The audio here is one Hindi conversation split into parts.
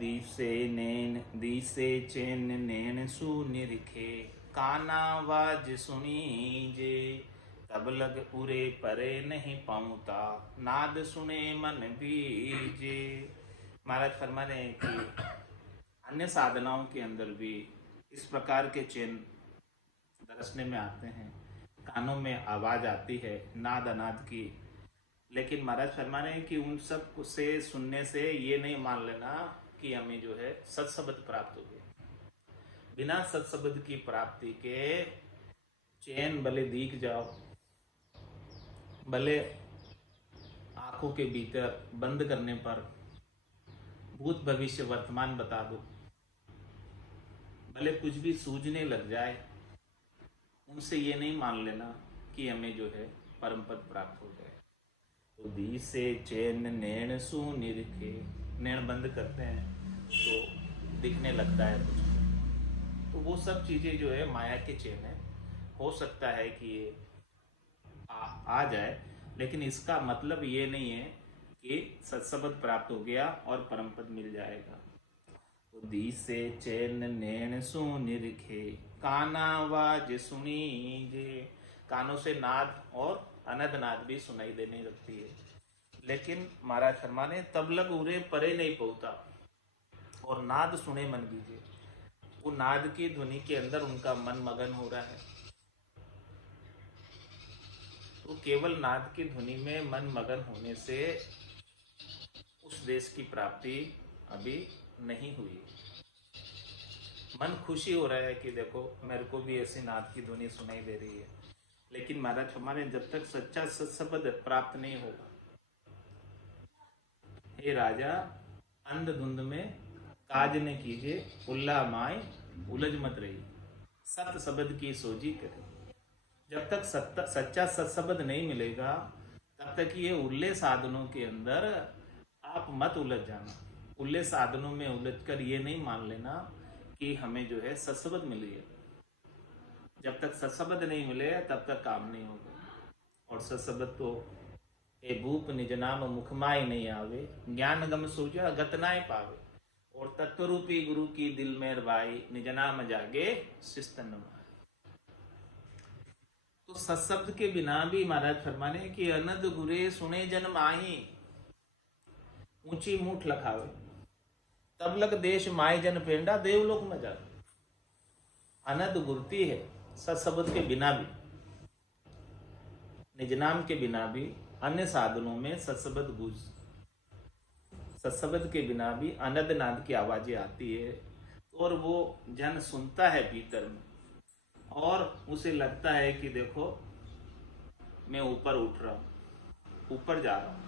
दीसे चैन नैन सु निरखे, काना वाज सुनी जे, तब लग उरे परे नहीं पाऊता, नाद सुने मन बीजे। महाराज फरमा रहे हैं कि अन्य साधनाओं के अंदर भी इस प्रकार के चैन दर्शने में आते हैं, कानों में आवाज आती है नाद अनाद की, लेकिन महाराज फरमा रहे हैं कि उन सब से सुनने से ये नहीं मान लेना कि हमें जो है सत्शब्द प्राप्त हो गया। बिना सत्शब्द की प्राप्ति के चैन भले दिख जाओ, भले आंखों के भीतर बंद करने पर भूत भविष्य वर्तमान बता दो, भले कुछ भी सूझने लग जाए, उनसे ये नहीं मान लेना कि हमें जो है परम पद प्राप्त हो जाए। तो दी से चैन नैन सु निरखे, नैन बंद करते हैं तो दिखने लगता है कुछ, तो वो सब चीजें जो है माया के चैन है। हो सकता है कि ये आ जाए, लेकिन इसका मतलब ये नहीं है कि सत्सबद प्राप्त हो गया और परम पद मिल जाएगा। तो दी से चैन नैन सु निरखे, काना वाज सुनी जे, कानों से नाद और अनद नाद भी सुनाई देने लगती है, लेकिन महाराज शर्मा ने तब लग उरे परे नहीं पहुंचा और नाद सुने मन बीजे। वो नाद की ध्वनि के अंदर उनका मन मगन हो रहा है, तो केवल नाद की ध्वनि में मन मगन होने से उस देश की प्राप्ति अभी नहीं हुई। मन खुशी हो रहा है कि देखो मेरे को भी ऐसी नाद की ध्वनि सुनाई दे रही है, लेकिन महाराज हमारे जब तक सच्चा सत्शब्द प्राप्त नहीं होगा, हे राजा अंधधुंध में काज न कीजिए, उल्ला माय उलझ मत रही, सत शब्द की सोजी करे। जब तक सच्चा सत्शब्द नहीं मिलेगा, तब तक ये उल्ले साधनों के अंदर आप मत उलझ जाना। उल्ले साधनों में उलझकर ये नहीं मान लेना कि हमें जो है सत्शब्द मिल रही है। जब तक सत्शब्द नहीं मिले तब तक काम नहीं होगा। और सत्शब्द तो ए भूप निज नाम मुखमाय नहीं आवे, ज्ञान गम सूझा गतनाए पावे, और तत्वरूपी गुरु की दिल में भाई, निज नाम जागे शिस्तन। तो सत्शब्द के बिना भी महाराज फरमाने कि अनद गुरे सुने जन माही, ऊंची मूठ लखावे, तब लग देश माय जन पेंडा, देवलोक में जा। अनद गुरती है सत्शब्द के बिना भी, निज नाम के बिना भी, अन्य साधनों में सत्शब्द गूंज, सत्शब्द के बिना भी अनद नाद की आवाजें आती है, और वो जन सुनता है भीतर में, और उसे लगता है कि देखो मैं ऊपर उठ रहा हूं, ऊपर जा रहा हूं,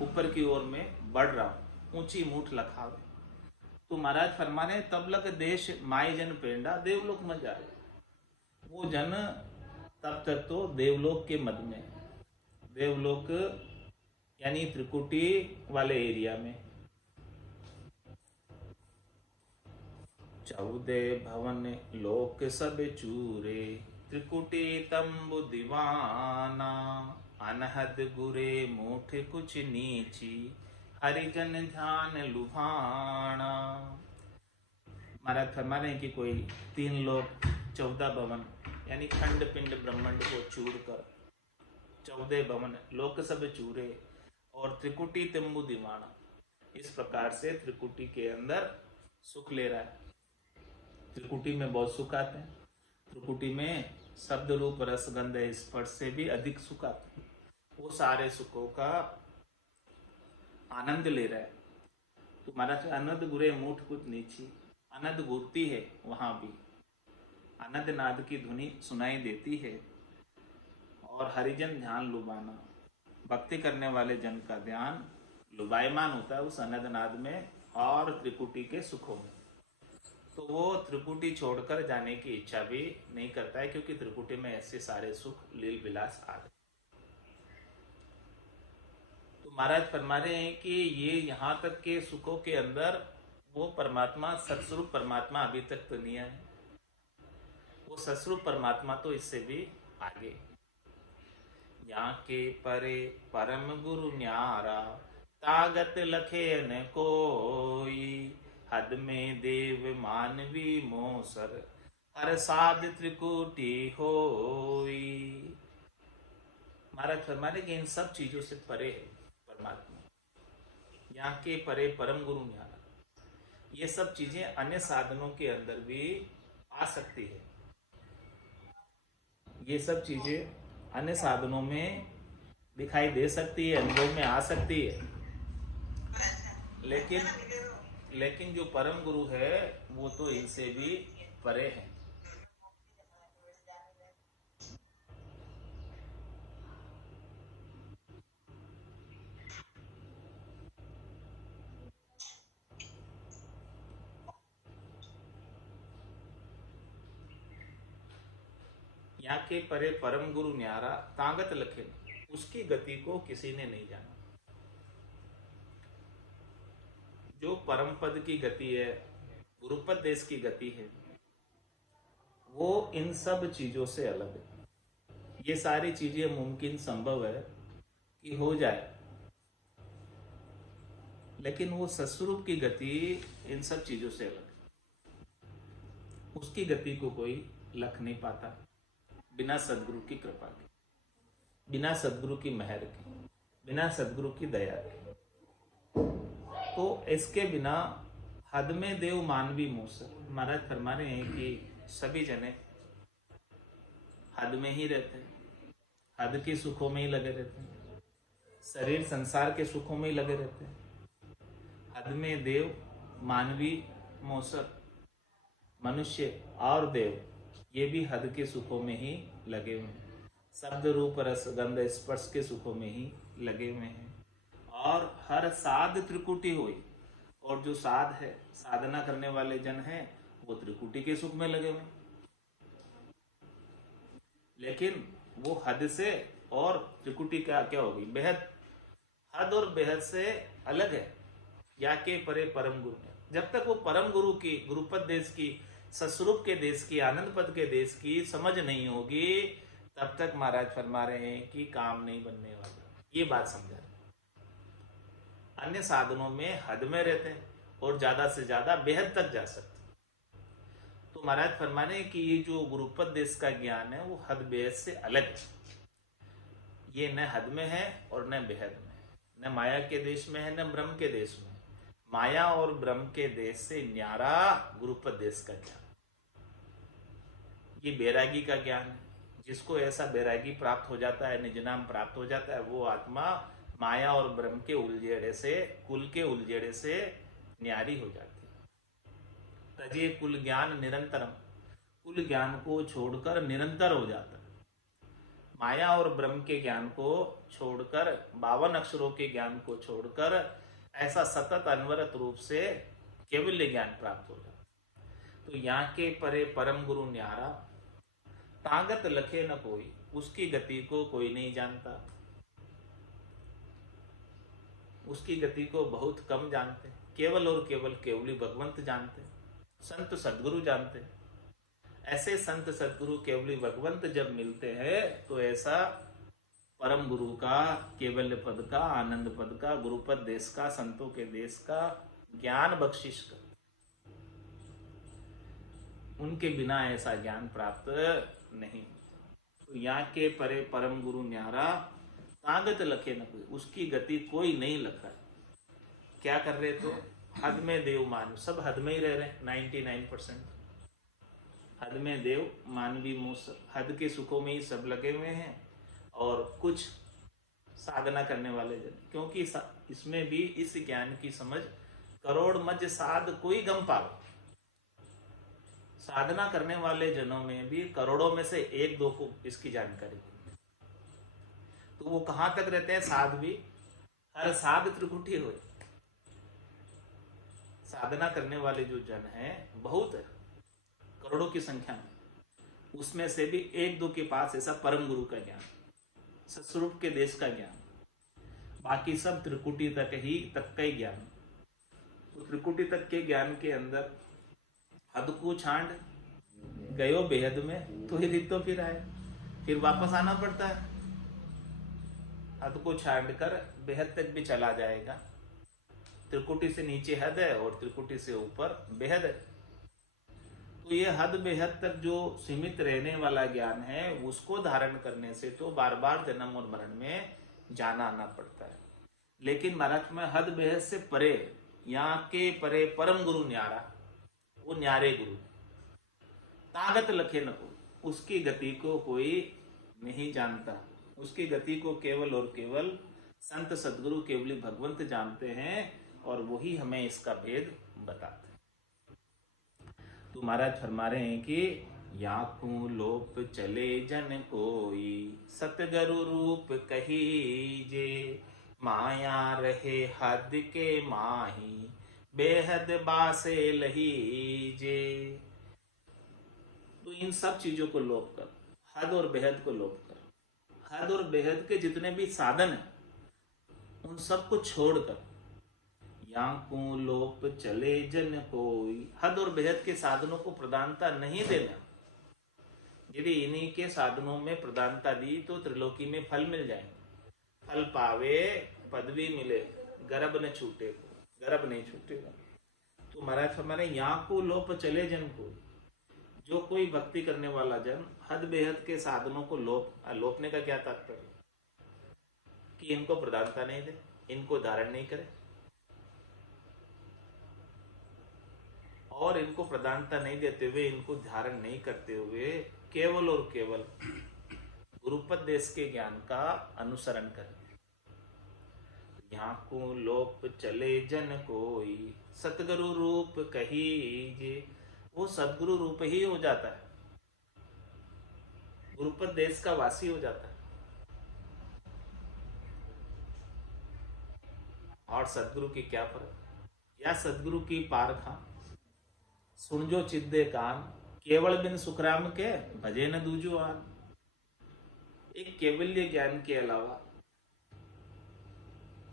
ऊपर की ओर में बढ़ रहा हूं, ऊंची मूठ लखावे। तो महाराज फरमाने तब लग देश माय जन पेंडा, देवलोक में जाए। वो जन तब तक तो देवलोक के मध्य में, देवलोक यानी त्रिकुटी वाले एरिया में। 14 भवन लोक सब चूरे, त्रिकुटी तंबु दीवाना, अनहद गुरे मूठ कुछ नीची, हरिजन ध्यान लुभाना। महाराज फरमा रहे हैं कि कोई 3 लोक 14 भवन यानी खंड पिंड ब्रह्मांड को चूर कर, 14 भवन लोक सब चूरे और त्रिकुटी तंबु दीवाना, इस प्रकार से त्रिकुटी के अंदर सुख ले रहा है। त्रिकुटी में बहुत सुख आते हैं, त्रिकुटी में शब्द रूप रसगंध स्पर्श से भी अधिक सुख आते हैं। वो सारे सुखों का आनंद ले रहा है। तो महाराज अनंत गुरे मूठ कुछ नीची, अनंत गुरती है, वहां भी अनंत नाद की ध्वनि सुनाई देती है। और हरिजन ध्यान लुभाना, भक्ति करने वाले जन का ध्यान लुभायमान होता है उस अनंत नाद में और त्रिकुटी के सुखों में। तो वो त्रिकुटी छोड़कर जाने की इच्छा भी नहीं करता है, क्योंकि त्रिकुटी में ऐसे सारे सुख लील विलास आ गए। तो महाराज फरमा रहे हैं कि ये यहाँ तक के सुखों के अंदर वो परमात्मा, सत्स्वरूप परमात्मा अभी तक तो नहीं है। वो सत्स्वरूप परमात्मा तो इससे भी आगे। यहाँ के परे परम गुरु न्यारा, तागत लखे न कोई, हद में देव मानवी मोसर, हर साध त्रिकुटी होई। महाराज फरमाने कि इन सब चीजों से परे है परमात्मा, यहाँ के परे परम गुरु न्यारा। ये सब चीजें अन्य साधनों के अंदर भी आ सकती है, ये सब चीजें अन्य साधनों में दिखाई दे सकती है, अनुभव में आ सकती है, लेकिन जो परम गुरु है वो तो इनसे भी परे है। यहाँ के परे परम गुरु न्यारा तांगत लखे, उसकी गति को किसी ने नहीं जाना। जो परम पद की गति है, गुरुपद देश की गति है, वो इन सब चीजों से अलग है। ये सारी चीजें मुमकिन संभव है कि हो जाए, लेकिन वो सस्वरूप की गति इन सब चीजों से अलग है। उसकी गति को कोई लख नहीं पाता बिना सदगुरु की कृपा के, बिना सदगुरु की मेहर के, बिना सदगुरु की दया के। तो इसके बिना हद में देव मानवी मूसर, महाराज फरमा रहे हैं कि सभी जने हद में ही रहते हैं, हद के सुखों में ही लगे रहते हैं, शरीर संसार के सुखों में ही लगे रहते हैं। हद में देव मानवी मोसर, मनुष्य और देव ये भी हद के सुखों में ही लगे हुए हैं, शब्द रूप रस गंध स्पर्श के सुखों में ही लगे हुए हैं। और हर साध त्रिकुटी हुई, और जो साध है, साधना करने वाले जन हैं, वो त्रिकुटी के सुख में लगे हुए हैं, लेकिन वो हद से और त्रिकुटी का क्या होगी, बेहद, हद और बेहद से अलग है। या के परे परम गुरु, जब तक वो परम गुरु की, गुरुपद देश की, सस्वरूप के देश की, आनंद पद के देश की समझ नहीं होगी, तब तक महाराज फरमा रहे हैं कि काम नहीं बनने वाला। ये बात समझा। अन्य साधनों में हद में रहते हैं और ज्यादा से ज्यादा बेहद तक जा सकते। तो महाराज फरमाने कि ये जो गुरुपद देश का ज्ञान है वो हद बेहद से अलग है। ये न हद में है और न बेहद में, न माया के देश में है न ब्रह्म के देश में। माया और ब्रह्म के देश से न्यारा गुरुपद देश का ज्ञान, ये बैरागी का ज्ञान है। जिसको ऐसा बैरागी प्राप्त हो जाता है, निज नाम प्राप्त हो जाता है, वो आत्मा माया और ब्रह्म के उलझेड़े से, कुल के उलझेड़े से न्यारी हो जाती है। तजे कुल ज्ञान निरंतरम, कुल ज्ञान को छोड़कर निरंतर हो जाता है। माया और ब्रह्म के ज्ञान को छोड़कर, 52 अक्षरों के ज्ञान को छोड़कर ऐसा सतत अनवरत रूप से केवल्य ज्ञान प्राप्त हो जाता। तो यहाँ के परे परम गुरु न्यारा, तांगत लखे न कोई, उसकी गति को कोई नहीं जानता, उसकी गति को बहुत कम जानते, केवल और केवल केवली भगवंत जानते, संत सदगुरु जानते। ऐसे संत सदगुरु केवली भगवंत जब मिलते हैं तो ऐसा परम गुरु का, केवल्य पद का, आनंद पद का, गुरुपद देश का, संतों के देश का ज्ञान बख्शिश कर, उनके बिना ऐसा ज्ञान प्राप्त नहीं। तो यहाँ के परे परम गुरु न्यारा, तागत लखे न कोई, उसकी गति कोई नहीं लख रहा। क्या कर रहे तो हद में देव मानव, सब हद में ही रह रहे, 99% हद में देव मानवी मूस, हद के सुखों में ही सब लगे हुए हैं। और कुछ साधना करने वाले जन, क्योंकि इसमें भी इस ज्ञान की समझ करोड़ मज साध कोई गम पावे। साधना करने वाले जनों में भी करोड़ों में से 1-2 को इसकी जानकारी। तो वो कहां तक रहते हैं, साध भी हर साध त्रिकुटी हुए। साधना करने वाले जो जन हैं बहुत है, करोड़ों की संख्या में, उसमें से भी 1-2 के पास ऐसा परम गुरु का ज्ञान, सस्वरूप के देश का ज्ञान, बाकी सब त्रिकुटी तक का ही ज्ञान। तो त्रिकुटी तक के ज्ञान के अंदर हद को छांड गयो बेहद में, तो ही तो फिर आए, फिर वापस आना पड़ता है। हद को छांड कर बेहद तक भी चला जाएगा त्रिकुटी से नीचे हद है और त्रिकुटी से ऊपर बेहद है। तो ये हद बेहद तक जो सीमित रहने वाला ज्ञान है उसको धारण करने से तो बार बार जन्म और मरण में जाना आना पड़ता है। लेकिन महाराज में हद बेहद से परे, यहाँ के परे परम गुरु न्यारा, वो न्यारे गुरु, ताकत लखे न को, उसकी गति को कोई नहीं जानता। उसकी गति को केवल और केवल संत सदगुरु केवली भगवंत जानते हैं और वही हमें इसका भेद बताते हैं। तो महाराज फरमा रहे हैं कि याकू लोप चले जन कोई, सतगुरु रूप कहीजे, माया रहे हद के माही, बेहद बासे लहीजे। तो इन सब चीजों को लोप कर, हद और बेहद को लोप कर, हद और बेहद के जितने भी साधन हैं उन सब को छोड़कर, याकू लोप चले जन कोई, हद और बेहद के साधनों को प्रधानता नहीं देना। यदि इन्हीं के साधनों में प्रधानता दी तो त्रिलोकी में फल मिल जाएंगे। फल पावे पदवी मिले, गर्भ न छूटे को, गर्भ नहीं छूटेगा। तो महाराज हमारे याकू लोप चले जन कोई, जो कोई भक्ति करने वाला जन हद बेहद के साधनों को लोपने का क्या तात्पर्य, कि इनको प्रधानता नहीं दे, इनको धारण नहीं करे, और इनको प्रधानता नहीं देते हुए, इनको धारण नहीं करते हुए केवल और केवल गुरुपदेश के ज्ञान का अनुसरण करें। यहाँ को लोप चले जन कोई, सतगुरु रूप कहीजे, वो सदगुरु रूप ही हो जाता है, गुरुपदेश का वासी हो जाता है। और सदगुरु की क्या फर्क, या सदगुरु की पारखा सुन जो चिद्दे कान, केवल बिन सुखराम के भजे न दूजो आन। एक केवल्य ज्ञान के अलावा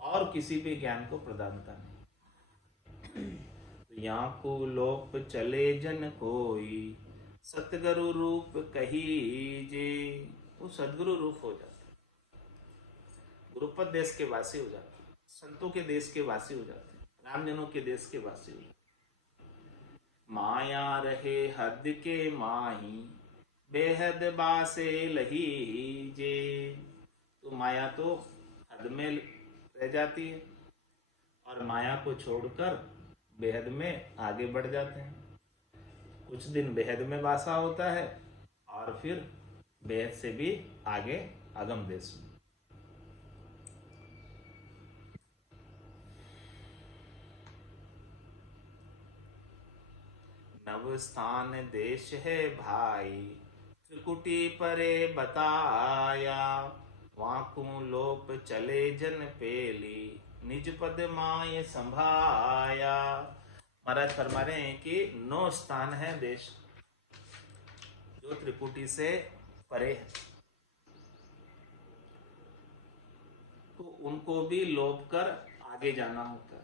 और किसी भी ज्ञान को प्रधानता नहीं। तो यहाँ को लोप चले जन कोई, सतगुरु रूप कहीजे, वो सदगुरु रूप हो जाता है, गुरुपद देश के वासी हो जाते हैं, संतों के देश के वासी हो जाते हैं, रामजनों के देश के वासी हो जाते हैं। माया रहे हद के माही, बेहद बासे लहीजे। तो माया तो हद में रह जाती है और माया को छोड़कर बेहद में आगे बढ़ जाते हैं। कुछ दिन बेहद में वासा होता है और फिर बेहद से भी आगे अगम देश में। नव स्थान देश है भाई, त्रिकुटी परे बताया, वाकू लोप चले जन पेली, निज पद माय संभाया। महाराज फरमा रहे हैं कि 9 स्थान है देश जो त्रिकुटी से परे है, तो उनको भी लोप कर आगे जाना होता है।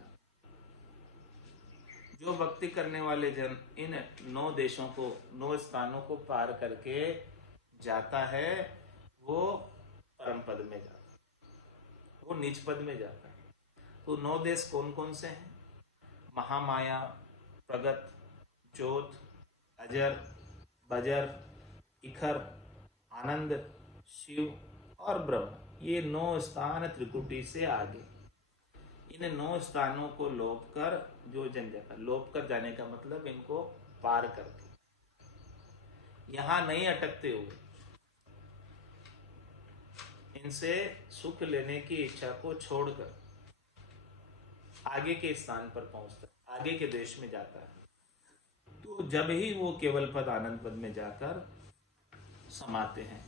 जो भक्ति करने वाले जन इन 9 देशों को, 9 स्थानों को पार करके जाता है, वो परम पद में जाता है, वो नीच पद में जाता है। तो 9 देश कौन कौन से हैं? महामाया, प्रगत, ज्योत, अजर, बजर, इखर, आनंद, शिव और ब्रह्म। ये 9 स्थान त्रिकुटी से आगे। इन 9 स्थानों को लोप कर जो जन जाता, लोप कर जाने का मतलब इनको पार करके, यहां नहीं अटकते हुए, इनसे सुख लेने की इच्छा को छोड़कर आगे के स्थान पर पहुंचता है, आगे के देश में जाता है। तो जब ही वो केवल पद आनंद पद में जाकर समाते हैं।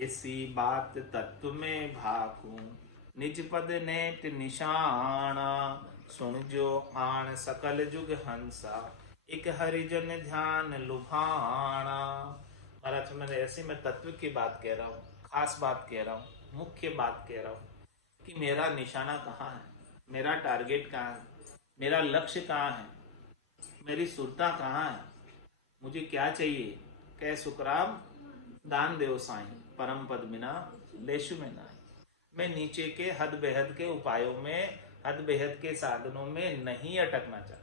ऐसी बात तत्व में भाकू, निज पद नेट निशाना, सुन जो आन सकल जुग हंसा, एक हरिजन ध्यान लुभाना। महाराज मैंने ऐसे में तत्व की बात कह रहा हूँ, खास बात कह रहा हूँ, मुख्य बात कह रहा हूँ कि मेरा निशाना कहाँ है, मेरा टारगेट कहाँ है, मेरा लक्ष्य कहाँ है, मेरी सुरता कहाँ है, मुझे क्या चाहिए। कह सुखराम दान देव साईं, परम पद बिना लेशु में नाई। मैं नीचे के हद बेहद के उपायों में हद बेहद के साधनों में नहीं अटकना चाहता।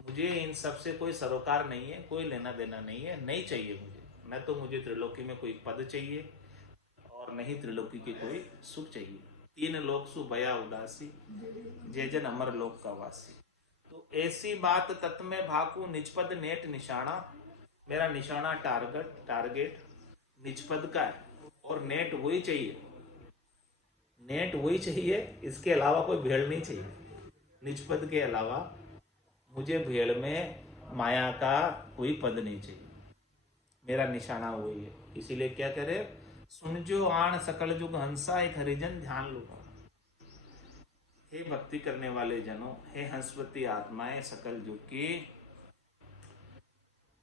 मुझे इन सब से कोई सरोकार नहीं है, कोई लेना देना नहीं है, नहीं चाहिए मुझे। न तो मुझे त्रिलोकी में कोई पद चाहिए और नहीं त्रिलोकी के कोई सुख चाहिए। तीन लोक सु भया उदासी, जे जन अमर लोक का वासी। तो ऐसी बात तत् में भाकू, निजपद नेट निशाना। मेरा निशाना टारगेट निजपद का है और नेट वही चाहिए, नेट वही चाहिए, इसके अलावा कोई भेड़ नहीं चाहिए। निजपद के अलावा मुझे भेड़ में माया का कोई पद नहीं चाहिए, मेरा निशाना वही है। इसीलिए क्या करे, सुन जो आण सकल जुग हंसा, एक हरिजन ध्यान लो। हे भक्ति करने वाले जनों, हे हंसवती आत्माएं सकल जुग की,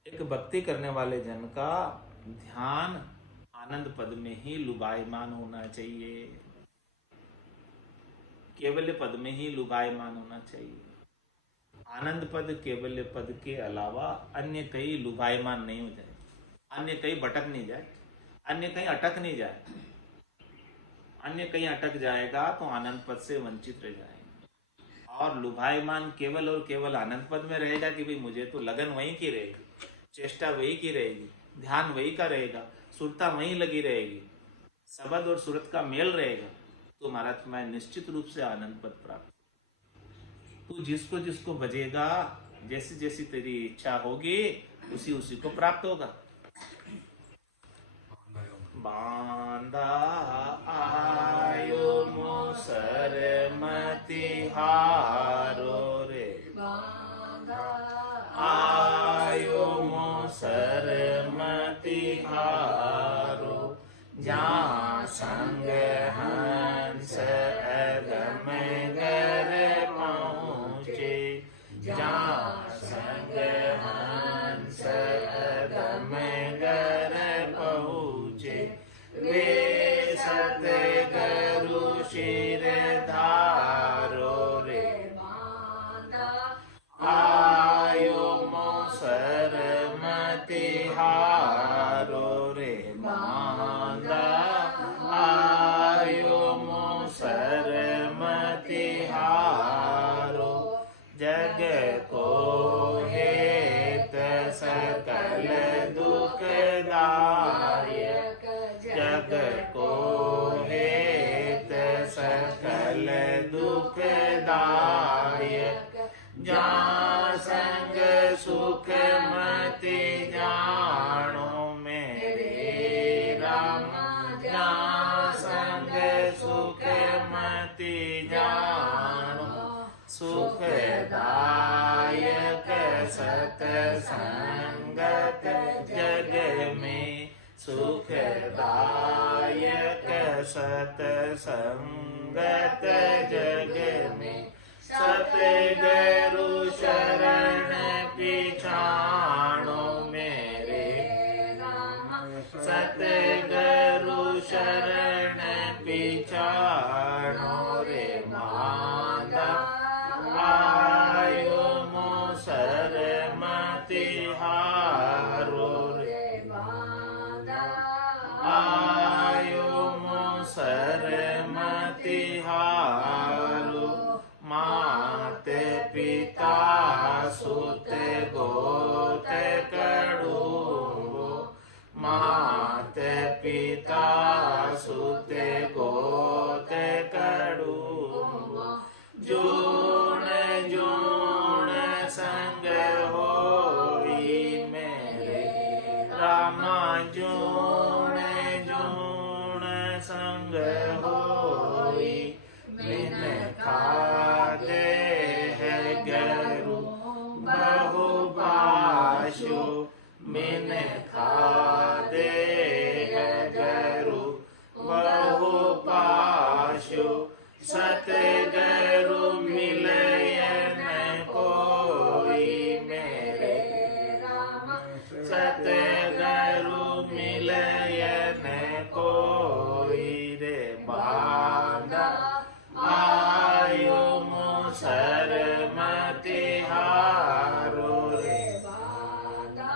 एक भक्ति करने वाले जन का ध्यान आनंद पद में ही लुभायमान होना चाहिए, केवल पद में ही लुभायमान होना चाहिए। आनंद पद केवल पद के अलावा अन्य कहीं लुभायमान नहीं हो जाए, अन्य कहीं भटक नहीं जाए, अन्य कहीं अटक नहीं जाए। अन्य कहीं अटक जाएगा तो आनंद पद से वंचित रह जाएंगे। और लुभायमान केवल और केवल आनंद पद में रहेगा कि भाई मुझे तो लगन वहीं की रहेगी, चेष्टा वही की रहेगी, ध्यान वही का रहेगा, सुरता वहीं लगी रहेगी, शब्द और सूरत का मेल रहेगा, तो महाराज मैं निश्चित रूप से आनंद पद प्राप्त। तू जिसको जिसको भजेगा, जैसी जैसी तेरी इच्छा होगी, उसी उसी को प्राप्त होगा। बांधा आयो मुसर मति हारो रे, आयो मुसर मति हारो, जहाँ संग हंस अगम घर पहुँचे, जहाँ संग हंस अगम घर पहुँचे, वे सतगुरु शिर धारो रे। आयो मोसर मति हारो रे, बांधा आयो मोसर मति हारो, जग को हेत सकल दुख दायक, जग को हेत सकल दुख दायक, जहाँ संग सुख मति जानो मेरे राम, जहाँ संग सुख मति जानो, सुखदायक सतसंगत जग में, सुखदायक सतसंगत जग में, सतगुरु शरण पिछाणो मेरे राम, सतगुरु शरण पिछाणो रे, बांधा आयो मोसर मति हारो रे, बांधा आयो मोसर मति हारो, मात पिता सुत गोत कड़ूंगो, मात पिता सुत गोत कड़ूंगो, जोण जोण संग होई मेरे रामा, जोण जोण संग होई, बिन खादे है गरु बहु बाशु, बिन खादे है गरु बहु पाशु, सतगुरु मिलय न कोई मेरे राम, सतगुरु मिलय न कोई रे, बांधा आयो मोसर मति हारो रे, बांधा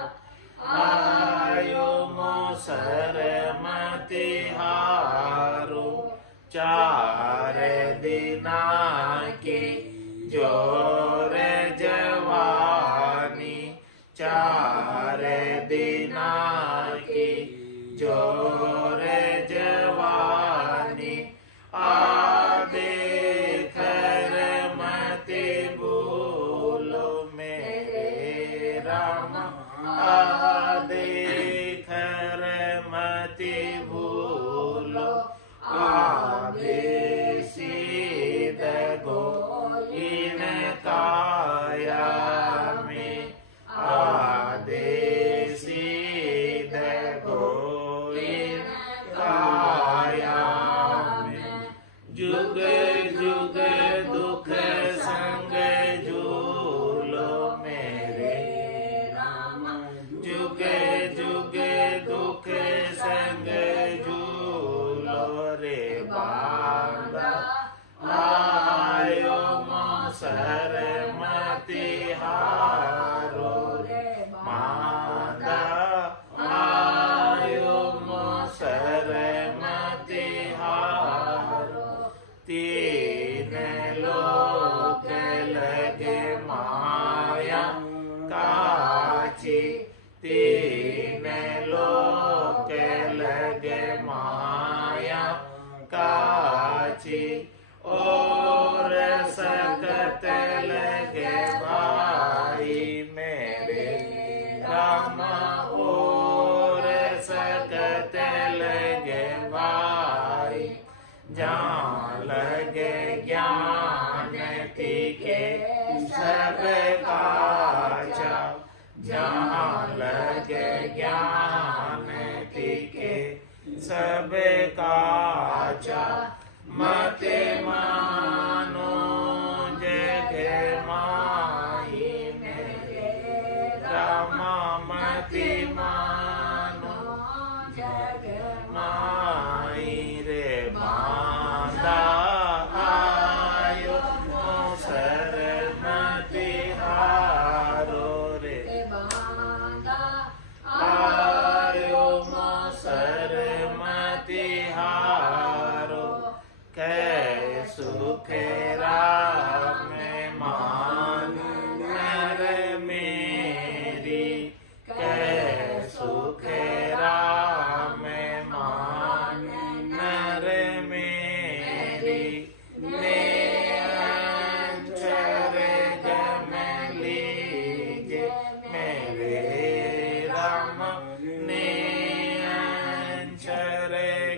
आयो मोसर मति हारो, चार दिना जोर जवानी 4 दिना की जोर जवानी देखर मति भूलो मेरे राम देखर मति भूलो आदेशित गो इन काया में आदेशित गो इन काया में जुग जुग दुख संग झूलो मेरे राम जुग जुग दुख संग झूलो रे बांधा आयो मोसर मति हारो रे बांधा आयो मोसर मति हारो 3 लोक लगे माया काची 3 लोक लगे माया काची और सकत लगे भाई मेरे राम और सकत लगे भाई जहाँ लगे ज्ञान तीखे सब काचा जहाँ लगे ज्ञान तीखे सब काचा मत मानो जग माही मेरे रामा मत मानो जग माही रे बांधा आयो मोसर मति हारो रे बांधा आयो मोसर मति हारो कै सुख राम मान नर मेरी कै सुख राम मान नर मेरी नेचर जम लीज मेरे राम नेचर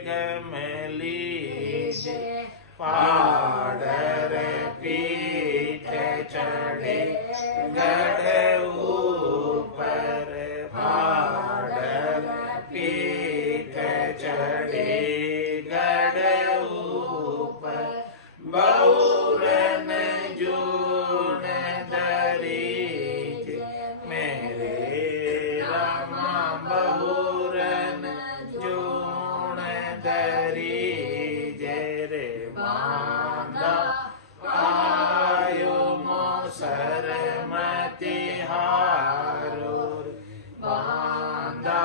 गम लीज पाडर पीठ चढ़े गढ़ ऊपर पाडर पीठ चढ़े गढ़ ऊपर बहुरन जून दरीज मेरे रामा बहुरन जून दरीज रे बांधा आयो मोसर मति हारो बांधा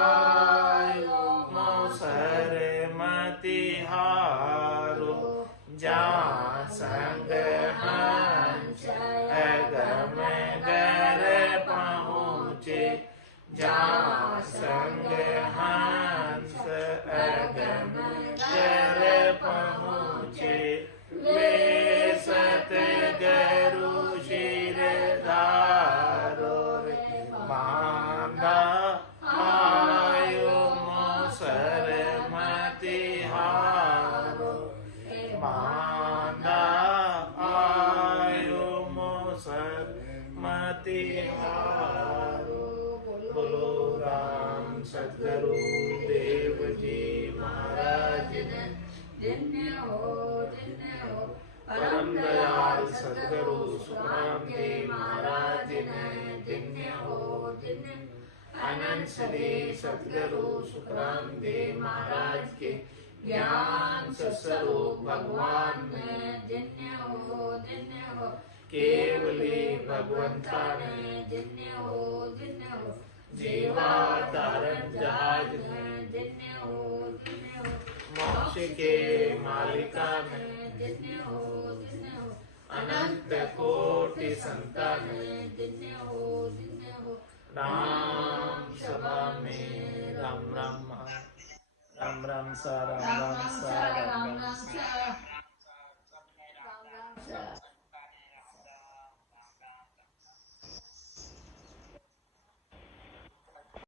आयो मोसर मति हारो जहाँ संग हंस अगम गर पहुँचे जहाँ संग हंस अगम गर पहुँचे वे सत गरु शिर धारो रे बांधा आयो मोसर मति हारो बांधा आयो मोसर मति हारो बोलो राम सद्गुरु देव जी महाराज धन्य हो परम दयाल सद्गुरु सुखराम जी महाराज धन्य हो अनंत श्री सद्गुरु सुखराम देव महाराज के ज्ञान स्वरूप भगवान में धन्य हो केवली भगवंता में धन्य हो जीवा तारण जहाज में धन्य हो मोक्ष के मालिका में धन्य हो अनंत कोटि संतान जिन्हें हो राम सभा में राम राम राम राम सा राम राम सा राम राम सा